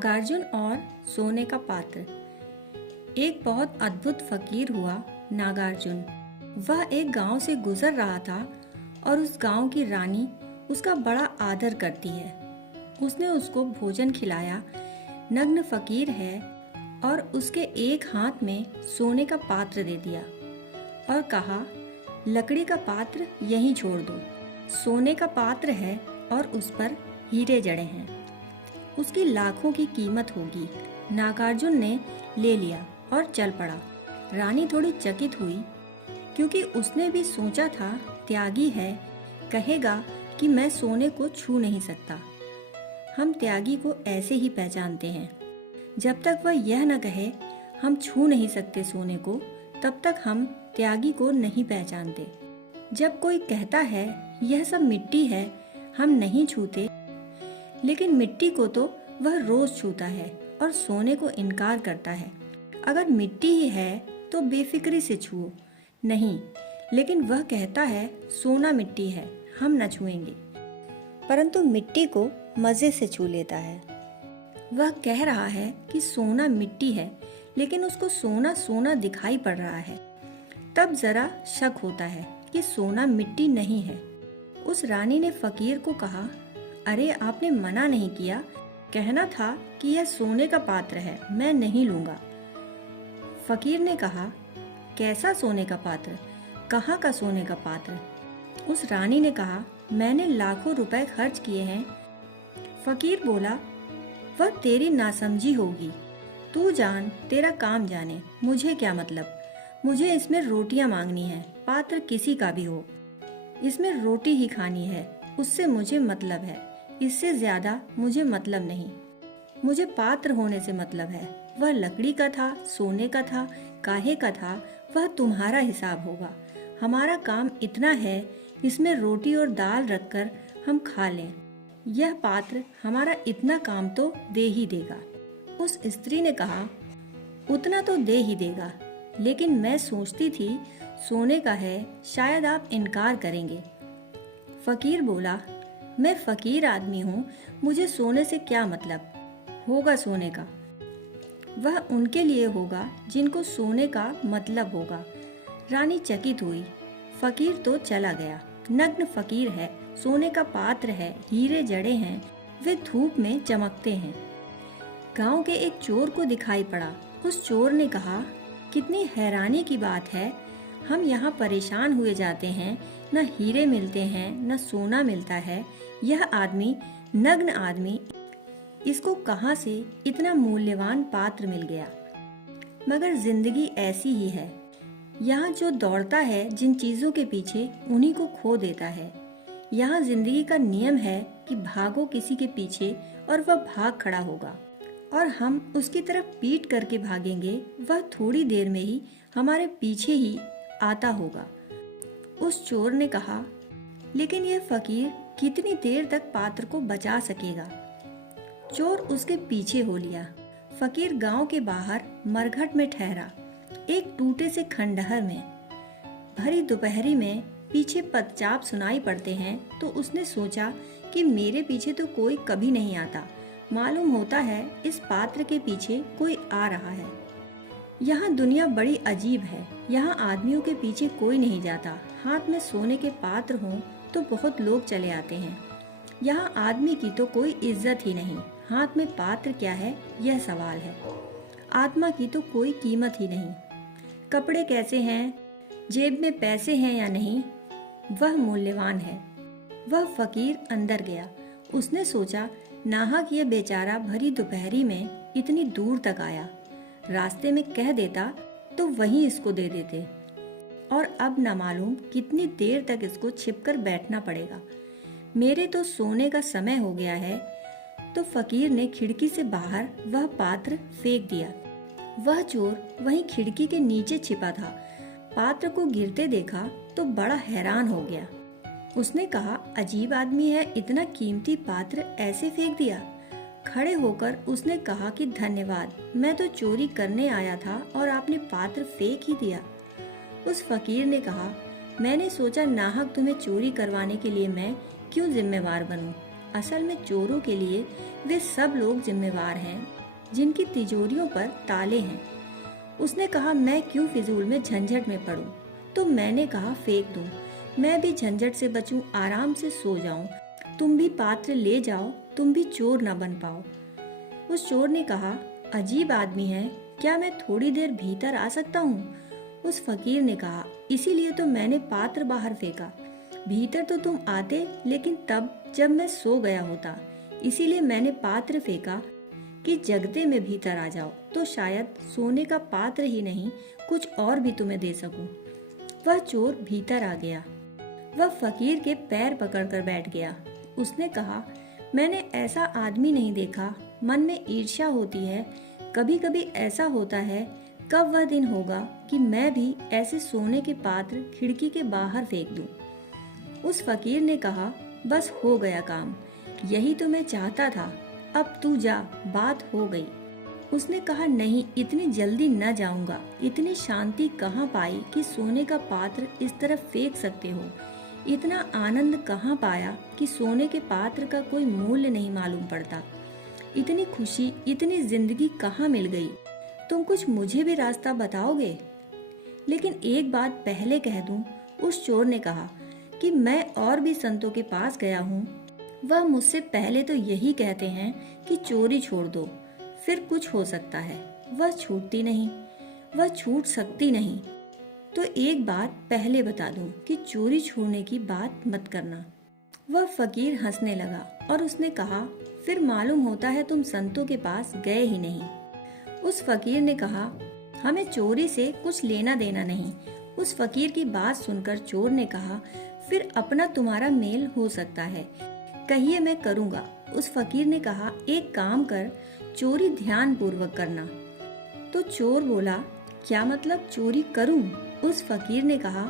नागार्जुन और सोने का पात्र। एक बहुत अद्भुत फकीर हुआ नागार्जुन। वह एक गांव से गुजर रहा था और उस गांव की रानी उसका बड़ा आदर करती है। उसने उसको भोजन खिलाया। नग्न फकीर है और उसके एक हाथ में सोने का पात्र दे दिया और कहा, लकड़ी का पात्र यहीं छोड़ दो। सोने का पात्र है और उस पर हीरे जड़े हैं। उसकी लाखों की कीमत होगी। नागार्जुन ने ले लिया और चल पड़ा। रानी थोड़ी चकित हुई क्योंकि उसने भी सोचा था त्यागी है, कहेगा कि मैं सोने को छू नहीं सकता। हम त्यागी को ऐसे ही पहचानते हैं। जब तक वह यह न कहे हम छू नहीं सकते सोने को, तब तक हम त्यागी को नहीं पहचानते। जब कोई कहता है यह सब मिट्टी है, हम नहीं छूते, लेकिन मिट्टी को तो वह रोज छूता है और सोने को इनकार करता है। अगर मिट्टी ही है तो बेफिक्री से छुओ। नहीं, लेकिन वह कहता है सोना मिट्टी है, हम न छुएंगे, परंतु मिट्टी को मजे से छू लेता है। वह कह रहा है कि सोना मिट्टी है, लेकिन उसको सोना सोना दिखाई पड़ रहा है। तब जरा शक होता है कि सोना मिट्टी नहीं है। उस रानी ने फकीर को कहा, अरे आपने मना नहीं किया, कहना था कि यह सोने का पात्र है, मैं नहीं लूंगा। फकीर ने कहा, कैसा सोने का पात्र, कहाँ का सोने का पात्र? उस रानी ने कहा, मैंने लाखों रुपए खर्च किए हैं। फकीर बोला, वह तेरी नासमझी होगी, तू जान, तेरा काम जाने, मुझे क्या मतलब। मुझे इसमें रोटियां मांगनी है, पात्र किसी का भी हो, इसमें रोटी ही खानी है, उससे मुझे मतलब है, इससे ज्यादा मुझे मतलब नहीं। मुझे पात्र होने से मतलब है। वह लकड़ी का था, सोने का था, काहे का था, वह तुम्हारा हिसाब होगा। हमारा काम इतना है, इसमें रोटी और दाल रखकर हम खा लें। यह पात्र हमारा इतना काम तो दे ही देगा। उस स्त्री ने कहा, उतना तो दे ही देगा, लेकिन मैं सोचती थी सोने का है, शायद आप इनकार करेंगे। फकीर बोला, मैं फकीर आदमी हूँ, मुझे सोने से क्या मतलब, होगा सोने का। वह उनके लिए होगा जिनको सोने का मतलब होगा। रानी चकित हुई। फकीर तो चला गया। नग्न फकीर है, सोने का पात्र है, हीरे जड़े हैं, वे धूप में चमकते हैं। गांव के एक चोर को दिखाई पड़ा। उस चोर ने कहा, कितनी हैरानी की बात है, हम यहाँ परेशान हुए जाते हैं, न हीरे मिलते हैं, न सोना मिलता है। यह आदमी, नग्न आदमी, इसको कहाँ से इतना मूल्यवान पात्र मिल गया? मगर जिंदगी ऐसी ही है। यहाँ जो दौड़ता है जिन चीजों के पीछे, उन्हीं को खो देता है। यहाँ जिंदगी का नियम है कि भागो किसी के पीछे और वह भाग खड़ा होगा, और हम उसकी तरफ पीट करके भागेंगे, वह थोड़ी देर में ही हमारे पीछे ही आता होगा। उस चोर ने कहा, लेकिन यह फकीर कितनी देर तक पात्र को बचा सकेगा? चोर उसके पीछे हो लिया। फकीर गांव के बाहर मरघट में ठहरा, एक टूटे से खंडहर में। भरी दोपहरी में पीछे पदचाप सुनाई पड़ते हैं, तो उसने सोचा कि मेरे पीछे तो कोई कभी नहीं आता, मालूम होता है इस पात्र के पीछे कोई आ रहा है। यहाँ दुनिया बड़ी अजीब है। यहाँ आदमियों के पीछे कोई नहीं जाता। हाथ में सोने के पात्र हों तो बहुत लोग चले आते हैं। यहाँ आदमी की तो कोई इज्जत ही नहीं। हाथ में पात्र क्या है, यह सवाल है। आत्मा की तो कोई कीमत ही नहीं। कपड़े कैसे हैं, जेब में पैसे हैं या नहीं, वह मूल्यवान है। वह फकीर अंदर गया। उसने सोचा, नाहक यह बेचारा भरी दोपहरी में इतनी दूर तक आया, रास्ते में कह देता तो वहीं इसको दे देते, और अब न मालूम कितनी देर तक इसको छिपकर बैठना पड़ेगा। मेरे तो सोने का समय हो गया है। तो फकीर ने खिड़की से बाहर वह पात्र फेंक दिया। वह चोर वहीं खिड़की के नीचे छिपा था। पात्र को गिरते देखा तो बड़ा हैरान हो गया। उसने कहा, अजीब आदमी है, इतना कीमती पात्र ऐसे फेंक दिया। खड़े होकर उसने कहा कि धन्यवाद, मैं तो चोरी करने आया था और आपने पात्र फेंक ही दिया। उस फकीर ने कहा, मैंने सोचा नाहक तुम्हें चोरी करवाने के लिए मैं क्यों जिम्मेवार बनूं। असल में चोरों के लिए वे सब लोग जिम्मेवार हैं जिनकी तिजोरियों पर ताले हैं। उसने कहा, मैं क्यों फिजूल में झंझट में पड़ूं? तो मैंने कहा, फेंक दूं। मैं भी झंझट से बचूं, आराम से सो जाऊं। तुम भी पात्र ले जाओ, तुम भी चोर न बन पाओ। उस चोर ने कहा, अजीब आदमी है, क्या मैं थोड़ी देर भीतर आ सकता हूँ? उस फकीर ने कहा, इसीलिए तो मैंने पात्र बाहर फेंका। भीतर तो तुम आते, लेकिन तब जब मैं सो गया होता। इसीलिए मैंने पात्र फेंका कि जगते में भीतर आ जाओ, तो शायद सोने का पात्र ही नहीं कुछ और भी तुम्हें दे सकूं। वह चोर भीतर आ गया। वह फकीर के पैर पकड़कर बैठ गया। उसने कहा, मैंने ऐसा आदमी नहीं देखा। मन में ईर्ष्या होती है। कभी कभी ऐसा होता है, कब वह दिन होगा कि मैं भी ऐसे सोने के पात्र खिड़की के बाहर फेंक दूं। उस फकीर ने कहा, बस हो गया काम, यही तो मैं चाहता था। अब तू जा, बात हो गई। उसने कहा, नहीं, इतनी जल्दी न जाऊंगा। इतनी शांति कहाँ पाई कि सोने का पात्र इस तरफ फेंक सकते हो? इतना आनंद कहाँ पाया कि सोने के पात्र का कोई मूल्य नहीं मालूम पड़ता? इतनी खुशी, इतनी जिंदगी कहाँ मिल गई? तुम कुछ मुझे भी रास्ता बताओगे? लेकिन एक बात पहले कह दूं, उस चोर ने कहा कि मैं और भी संतों के पास गया हूँ। वह मुझसे पहले तो यही कहते हैं कि चोरी छोड़ दो, फिर कुछ हो सकता है। वह छूटती नहीं, वह छूट सकती नहीं। तो एक बात पहले बता दूं कि चोरी छोड़ने की बात मत करना। वह फकीर हंसने लगा और उसने कहा, फिर मालूम होता है तुम संतों के पास गए ही नहीं। उस फकीर ने कहा, हमें चोरी से कुछ लेना देना नहीं। उस फकीर की बात सुनकर चोर ने कहा, फिर अपना तुम्हारा मेल हो सकता है, कहिए, मैं करूँगा। उस फकीर ने कहा, एक काम कर, चोरी ध्यान पूर्वक करना। तो चोर बोला, क्या मतलब चोरी करूं? उस फकीर ने कहा,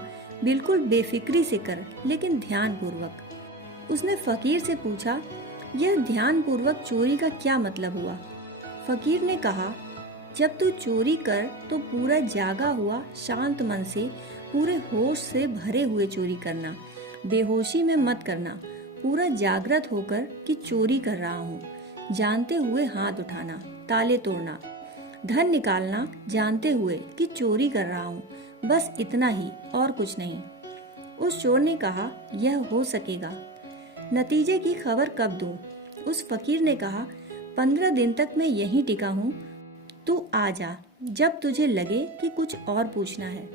बिल्कुल बेफिक्री से कर, लेकिन ध्यान पूर्वक। उसने फकीर से पूछा, यह ध्यान पूर्वक चोरी का क्या मतलब हुआ? फकीर ने कहा, जब तू चोरी कर तो पूरा जागा हुआ, शांत मन से, पूरे होश से भरे हुए चोरी करना। बेहोशी में मत करना। पूरा जागृत होकर कि चोरी कर रहा हूँ, जानते हुए हाथ उठाना, ताले तोड़ना, धन निकालना जानते हुए कि चोरी कर रहा हूँ, बस इतना ही और कुछ नहीं। उस चोर ने कहा, यह हो सकेगा। नतीजे की खबर कब दूं? उस फकीर ने कहा, 15 दिन तक मैं यहीं टिका हूँ, तू आ जा जब तुझे लगे कि कुछ और पूछना है।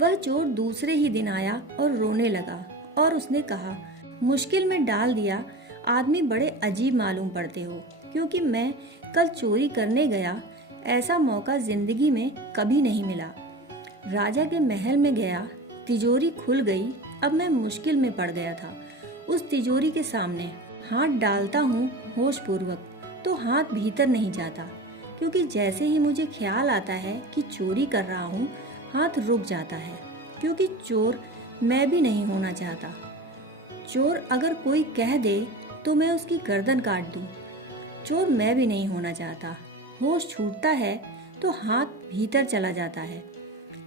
वह चोर दूसरे ही दिन आया और रोने लगा और उसने कहा, मुश्किल में डाल दिया, आदमी बड़े अजीब मालूम पड़ते हो, क्योंकि मैं कल चोरी करने गया, ऐसा मौका जिंदगी में कभी नहीं मिला। राजा के महल में गया, तिजोरी खुल गई, अब मैं मुश्किल में पड़ गया था। उस तिजोरी के सामने हाथ डालता हूँ होश पूर्वक, तो हाथ भीतर नहीं जाता, क्योंकि जैसे ही मुझे ख्याल आता है कि चोरी कर रहा हूँ, हाथ रुक जाता है, क्योंकि चोर मैं भी नहीं होना चाहता। चोर अगर कोई कह दे तो मैं उसकी गर्दन काट दूं। चोर मैं भी नहीं होना चाहता। होश छूटता है तो हाथ भीतर चला जाता है,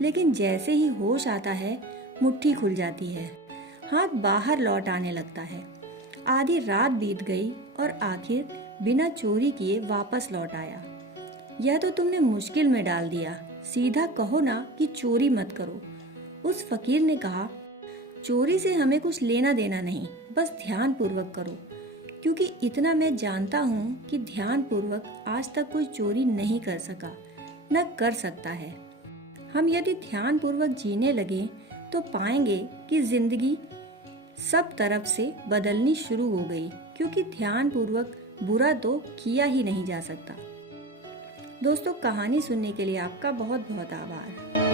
लेकिन जैसे ही होश आता है, मुट्ठी खुल जाती है, हाथ बाहर लौट आने लगता है। आधी रात बीत गई और आखिर बिना चोरी किए वापस लौट आया। यह तो तुमने मुश्किल में डाल दिया, सीधा कहो ना कि चोरी मत करो। उस फकीर ने कहा, चोरी से हमें कुछ लेना देना नहीं, बस ध्यान पूर्वक करो, क्योंकि इतना मैं जानता हूँ कि ध्यान पूर्वक आज तक कोई चोरी नहीं कर सका, न कर सकता है। हम यदि ध्यान पूर्वक जीने लगे तो पाएंगे कि जिंदगी सब तरफ से बदलनी शुरू हो गई, क्योंकि ध्यान पूर्वक बुरा तो किया ही नहीं जा सकता। दोस्तों, कहानी सुनने के लिए आपका बहुत बहुत आभार।